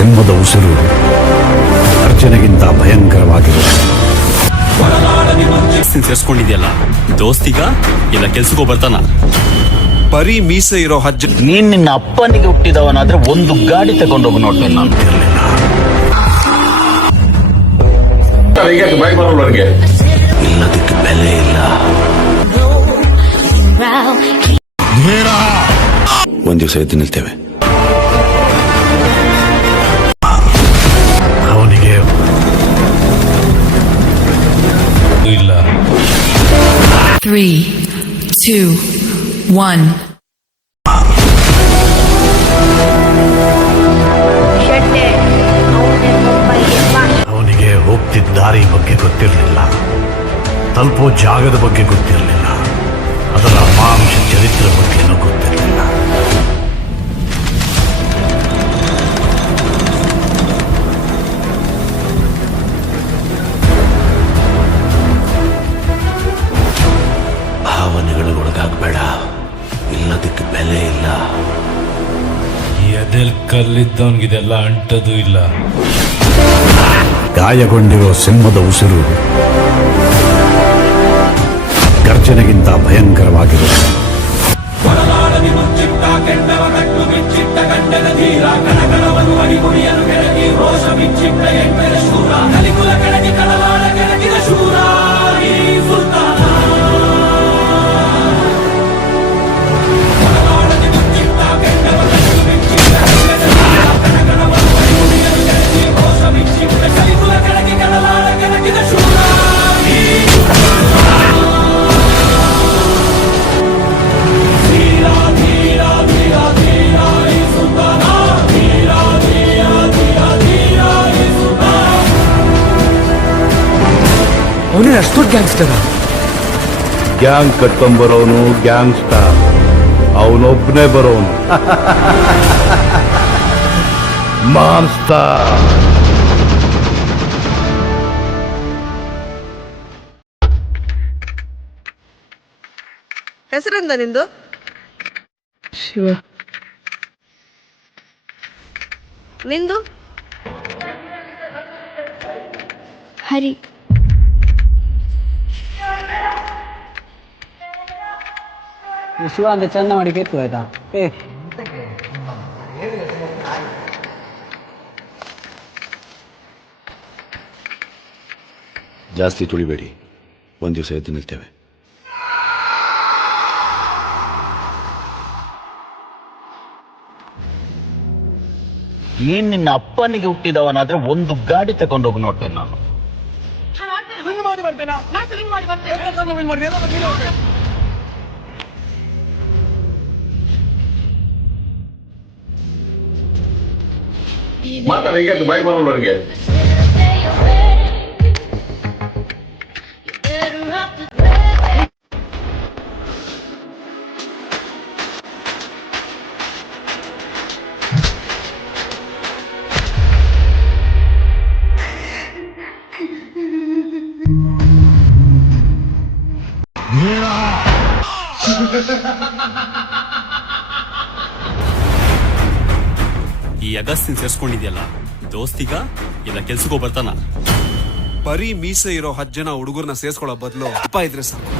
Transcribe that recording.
ಜನ್ಮದ ಉಸಿರು ಅರ್ಚನೆಗಿಂತ ಭಯಂಕರವಾಗಿರುತ್ತೆ. ಸೇರ್ಸ್ಕೊಂಡಿದ್ಯಲ್ಲ, ದೋಸ್ತಿಗ ಇಲ್ಲ ಕೆಲ್ಸಕ್ಕೂ ಬರ್ತಾನ? ಬರೀ ಮೀಸೆ ಇರೋ ಹಜ್ಜ. ನೀನ್ ನಿನ್ನ ಅಪ್ಪನಿಗೆ ಹುಟ್ಟಿದವನಾದ್ರೆ ಒಂದು ಗಾಡಿ ತಗೊಂಡೋಗಿ ನೋಡ್ತೇನೆ ನಾನು. ಇಲ್ಲದಕ್ಕೆ ಬೆಲೆ ಇಲ್ಲ. ಒಂದ್ ದಿವಸ ಎದ್ದು ನಿಲ್ತೇವೆ. ಅವನಿಗೆ ಇಲ್ಲ. 3, 2, 1. ಅವನಿಗೆ ಹೋಗ್ತಿದ್ದ ದಾರಿ ಬಗ್ಗೆ ಗೊತ್ತಿರಲಿಲ್ಲ, ತಲುಪೋ ಜಾಗದ ಬಗ್ಗೆ ಗೊತ್ತಿರಲಿಲ್ಲ, ಅದರ ಅಮಾಂಶ ಚರಿತ್ರೆ ಬಗ್ಗೆನೂ ಗೊತ್ತಿರಲಿಲ್ಲ. ಭಾವನೆಗಳಿಗೆ ಒಳಗಾಗಬೇಡ, ಇಲ್ಲದಕ್ಕೆ ಬೆಲೆ ಇಲ್ಲ. ಎದೆಲ್ ಕಲ್ಲಿದ್ದವನ್ಗಿದೆಲ್ಲ ಅಂಟದು ಇಲ್ಲ. ಗಾಯಗೊಂಡಿರೋ ಸಿಂಹದ ಉಸಿರು ಗರ್ಜನೆಗಿಂತ ಭಯಂಕರವಾಗಿರುತ್ತೆ. ಅವನೇ ಅಷ್ಟು ಗ್ಯಾಂಗ್ಸ್ಟರ್. ಗ್ಯಾಂಗ್ ಕಟ್ಕೊಂಬರೋನು ಗ್ಯಾಂಗ್ಸ್ಟರ್, ಅವನೊಬ್ಬನೇ ಬರೋನು ಮಾನ್ಸ್ಟರ್. ಹೆಸರೆಂದ ನಿಂದು? ಶಿವ. ನಿಂದು? ಹರಿ. ಶಿವ ಅಂತ ಚಂದ ಮಾಡಿ ಕೇಳ್ತು ಆಯ್ತಾ? ಜಾಸ್ತಿ ತುಳಿಬೇಡಿ, ಒಂದ್ ದಿವಸ ಎದ್ದು ನಿಲ್ತೇವೆ. ನೀನ್ ನಿನ್ನ ಅಪ್ಪನಿಗೆ ಹುಟ್ಟಿದವನಾದ್ರೆ ಒಂದು ಗಾಡಿ ತಗೊಂಡೋಗಿ ನೋಡ್ತೇನೆ ನಾನು. ಬಾಯ್ ಬರೋರಿಗೆ ಈ ಅಗಸ್ತಿನ್ ಸೇರ್ಸ್ಕೊಂಡಿದ್ಯಲ್ಲ, ದೋಸ್ತಿಗ ಇಲ್ಲ ಕೆಲ್ಸಕ್ಕೂ ಬರ್ತಾನ? ಬರೀ ಮೀಸೆ ಇರೋ ಹಜ್ಜನ ಹುಡುಗರ್ನ ಸೇರ್ಸ್ಕೊಳ್ಳೋ ಬದಲು ಅಪ್ಪ ಇದ್ರೆ ಸಾಕು.